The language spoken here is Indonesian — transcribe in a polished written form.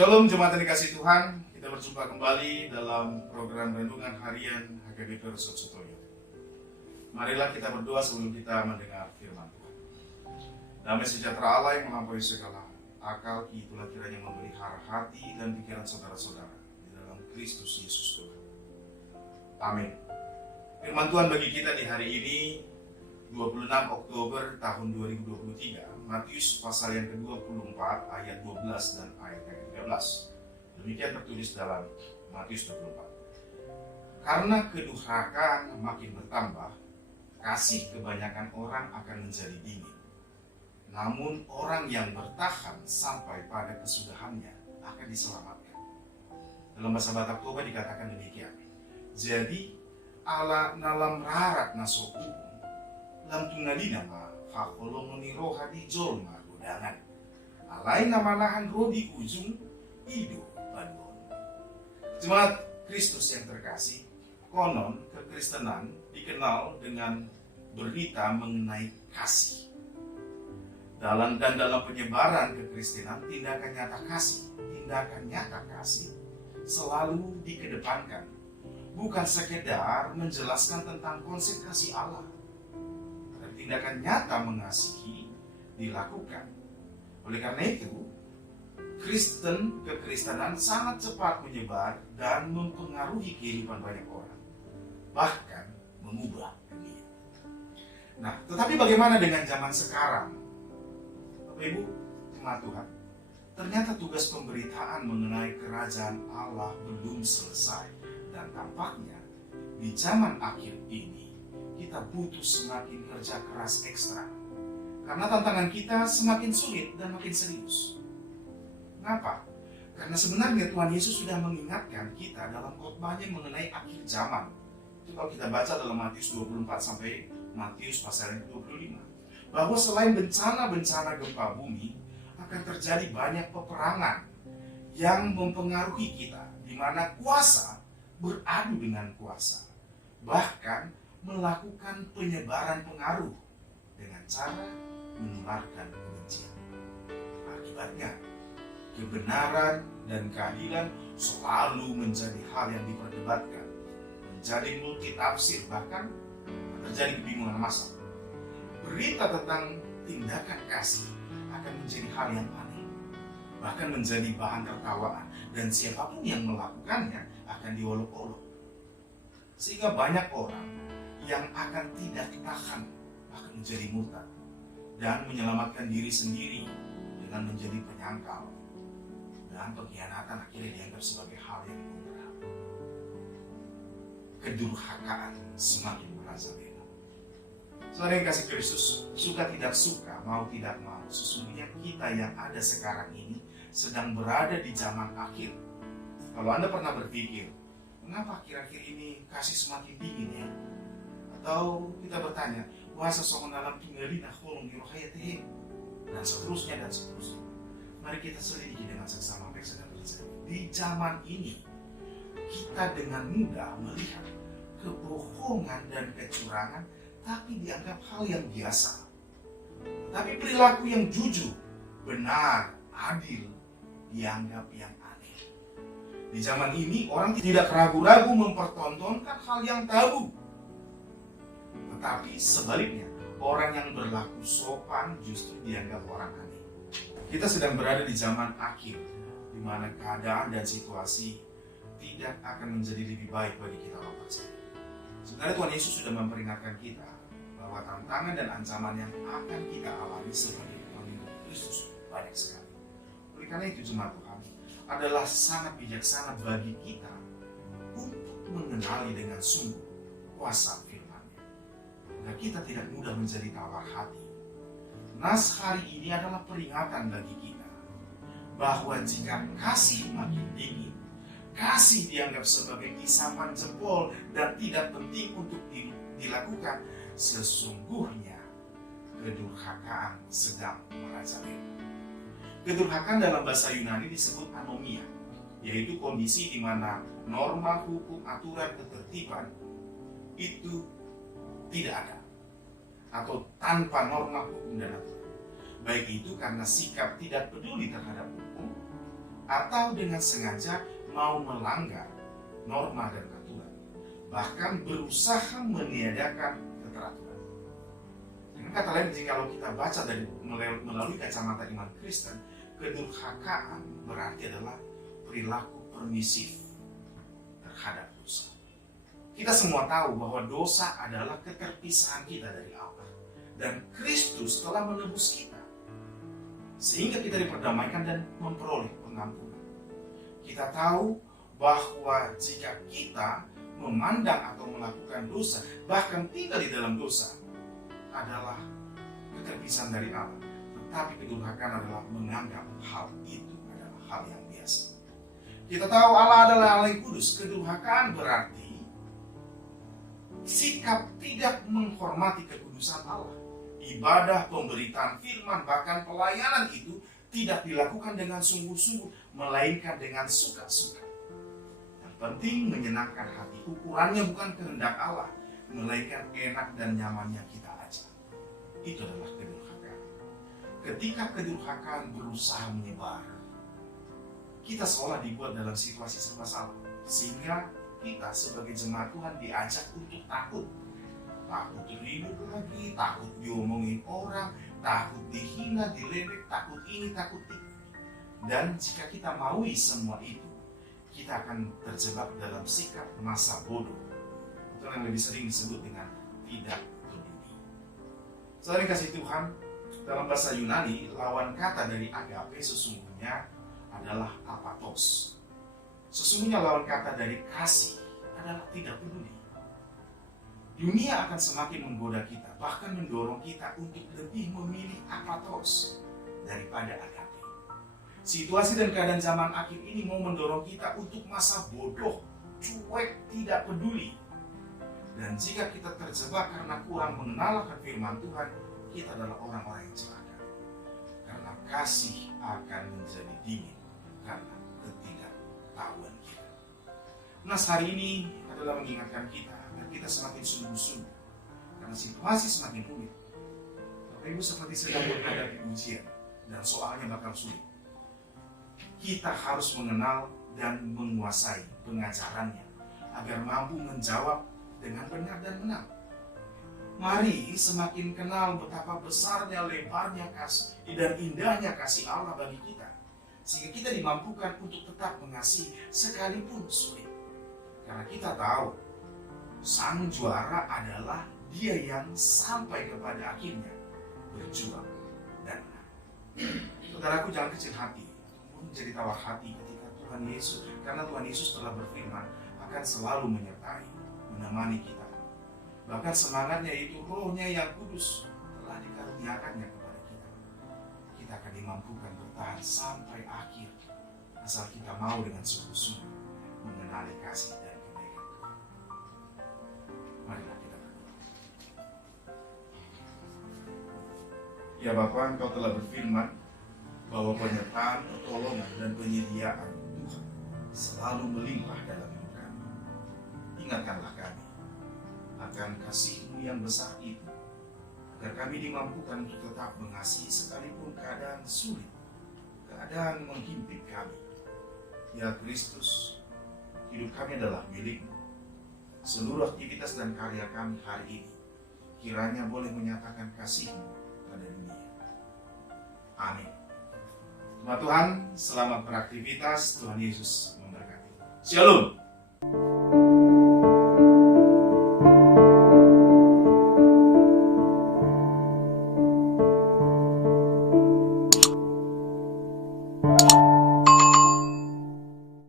Shalom jemaat yang dikasih Tuhan, kita berjumpa kembali dalam program Renungan Harian HKBP Resort Sutoyo. Marilah kita berdoa sebelum kita mendengar firman Tuhan. Damai sejahtera Allah yang melampaui segala akal, itulah kiranya memelihara hati dan pikiran saudara-saudara di dalam Kristus Yesus Tuhan. Amin. Firman Tuhan bagi kita di hari ini 26 Oktober tahun 2023, Matius pasal yang ke-24 ayat 12 dan ayat yang ke-13. Demikian tertulis dalam Matius 24. Karena kedurhakaan makin bertambah, kasih kebanyakan orang akan menjadi dingin. Namun orang yang bertahan sampai pada kesudahannya akan diselamatkan. Dalam bahasa Batak Toba dikatakan demikian. Jadi ala nalam rarat nasoku lam tungali nama hakolomoni roha di jolma godangan alai namanahan rodi ujung ido bandon. Jemaat Kristus yang terkasih, konon kekristenan dikenal dengan berita mengenai kasih. Dalam penyebaran kekristenan, tindakan nyata kasih selalu dikedepankan, bukan sekedar menjelaskan tentang konsep kasih Allah. Tindakan nyata mengasihi dilakukan. Oleh karena itu, kekristenan sangat cepat menyebar dan mempengaruhi kehidupan banyak orang, bahkan mengubah dunia. Nah, tetapi bagaimana dengan zaman sekarang? Bapak Ibu, jemaat Tuhan, ternyata tugas pemberitaan mengenai kerajaan Allah belum selesai, dan tampaknya di zaman akhir ini kita butuh semakin kerja keras ekstra. Karena tantangan kita semakin sulit dan makin serius. Kenapa? Karena sebenarnya Tuhan Yesus sudah mengingatkan kita dalam khotbahnya mengenai akhir zaman. Itu kalau kita baca dalam Matius 24 sampai Matius pasal yang ke-25. Bahwa selain bencana-bencana gempa bumi, akan terjadi banyak peperangan yang mempengaruhi kita, di mana kuasa beradu dengan kuasa. Bahkan melakukan penyebaran pengaruh dengan cara menularkan kebencian. Akibatnya, kebenaran dan keadilan selalu menjadi hal yang diperdebatkan, menjadi multitafsir, bahkan terjadi kebingungan massal. Berita tentang tindakan kasih akan menjadi hal yang aneh, bahkan menjadi bahan tertawaan, dan siapapun yang melakukannya akan diolok-olok. Sehingga banyak orang yang akan tidak tahan, akan menjadi murtad dan menyelamatkan diri sendiri dengan menjadi penyangkal, dan pengkhianatan akhirnya dianggap sebagai hal yang lumrah. Kedurhakaan semakin merajalela. Saudara yang kasih Kristus, suka tidak suka, mau tidak mau, sesungguhnya kita yang ada sekarang ini sedang berada di zaman akhir. Kalau Anda pernah berpikir, mengapa akhir-akhir ini kasih semakin dingin ya? Atau kita bertanya, wasa songon dalam tinggalina holong di rohayateh, dan seterusnya. Mari kita selidiki dengan seksama apa yang sedang terjadi. Di zaman ini, kita dengan mudah melihat kebohongan dan kecurangan, tapi dianggap hal yang biasa. Tapi perilaku yang jujur, benar, adil, dianggap yang aneh. Di zaman ini, orang tidak ragu-ragu mempertontonkan hal yang tabu. Tetapi sebaliknya, orang yang berlaku sopan justru dianggap orang aneh. Kita sedang berada di zaman akhir, di mana keadaan dan situasi tidak akan menjadi lebih baik bagi kita orang percaya. Sebenarnya Tuhan Yesus sudah memperingatkan kita bahwa tantangan dan ancaman yang akan kita alami sebagai pengikut Kristus banyak sekali. Oleh karena itu, jemaat Tuhan, adalah sangat bijaksana bagi kita untuk mengenali dengan sungguh kuasa firman-Nya, agar kita tidak mudah menjadi tawar hati. Nas hari ini adalah peringatan bagi kita bahwa jika kasih makin dingin, kasih dianggap sebagai isapan jempol dan tidak penting untuk dilakukan, sesungguhnya kedurhakaan sedang merajalela. Kedurhakaan dalam bahasa Yunani disebut anomia, yaitu kondisi di mana norma hukum, aturan, ketertiban itu tidak ada, atau tanpa norma hukum dan aturan. Baik itu karena sikap tidak peduli terhadap hukum, atau dengan sengaja mau melanggar norma dan aturan, bahkan berusaha meniadakan keteraturan. Dengan kata lain, jika kita baca dari melalui kacamata iman Kristen, kedurhakaan berarti adalah perilaku permisif terhadap dosa. Kita semua tahu bahwa dosa adalah keterpisahan kita dari Allah, dan Kristus telah menebus kita sehingga kita diperdamaikan dan memperoleh pengampunan. Kita tahu bahwa jika kita memandang atau melakukan dosa, bahkan tinggal di dalam dosa, adalah keterpisahan dari Allah. Tetapi kedurhakaan adalah menganggap hal itu adalah hal yang biasa. Kita tahu Allah adalah Allah yang kudus. Kedurhakaan berarti sikap tidak menghormati kekudusan Allah. Ibadah, pemberitaan firman, bahkan pelayanan itu tidak dilakukan dengan sungguh-sungguh, melainkan dengan suka-suka. Yang penting menyenangkan hati. Ukurannya bukan kehendak Allah, melainkan enak dan nyamannya kita aja. Itu adalah kedurhakaan. Ketika kedurhakaan berusaha menyebar, kita seolah dibuat dalam situasi serba salah, sehingga kita sebagai jemaat Tuhan diajak untuk takut. Takut ribut lagi, takut diomongin orang, takut dihina, diledek, takut ini, takut itu. Dan jika kita maui semua itu, kita akan terjebak dalam sikap masa bodoh, atau yang lebih sering disebut dengan tidak peduli. Saudara kasih Tuhan, dalam bahasa Yunani, lawan kata dari agape sesungguhnya adalah apatos. Sesungguhnya lawan kata dari kasih adalah tidak peduli. Dunia akan semakin menggoda kita, bahkan mendorong kita untuk lebih memilih apatos daripada agape. Situasi dan keadaan zaman akhir ini mau mendorong kita untuk masa bodoh, cuek, tidak peduli. Dan jika kita terjebak karena kurang mengenal akan firman Tuhan, kita adalah orang-orang yang celaka. Karena kasih akan menjadi dingin karena ketidaktahuan kita. Nas hari ini adalah mengingatkan kita agar kita semakin sungguh-sungguh, karena situasi semakin rumit. Bapak Ibu seperti sedang menghadapi ujian dan soalnya bakal sulit. Kita harus mengenal dan menguasai pengajarannya agar mampu menjawab dengan benar dan menang. Mari semakin kenal betapa besarnya, lebarnya kasih dan indahnya kasih Allah bagi kita, sehingga kita dimampukan untuk tetap mengasihi sekalipun sulit. Karena kita tahu sang juara adalah dia yang sampai kepada akhirnya berjuang dan menang. Saudaraku, jangan kecil hati ataupun menjadi tawar hati ketika Tuhan Yesus, karena Tuhan Yesus telah berfirman akan selalu menyertai, menemani kita. Bahkan semangatnya itu rohnya yang kudus telah dikaruniakannya kepada kita. Kita akan dimampukan bertahan sampai akhir asal kita mau dengan sungguh-sungguh mengenali kasih dan kebaikan Tuhan. Marilah kita berdoa. Ya Bapa, Engkau telah berfirman bahwa penyertaan, pertolongan, dan penyediaan Tuhan selalu melimpah dalam hidup kami. Ingatkanlah kami akan kasih-Mu yang besar itu, agar kami dimampukan untuk tetap mengasihi sekalipun keadaan sulit, keadaan menghimpit kami. Ya Kristus, hidup kami adalah milik-Mu. Seluruh aktivitas dan karya kami hari ini kiranya boleh menyatakan kasih-Mu pada dunia. Amin. Tuhan, selamat beraktivitas. Tuhan Yesus memberkati. Shalom.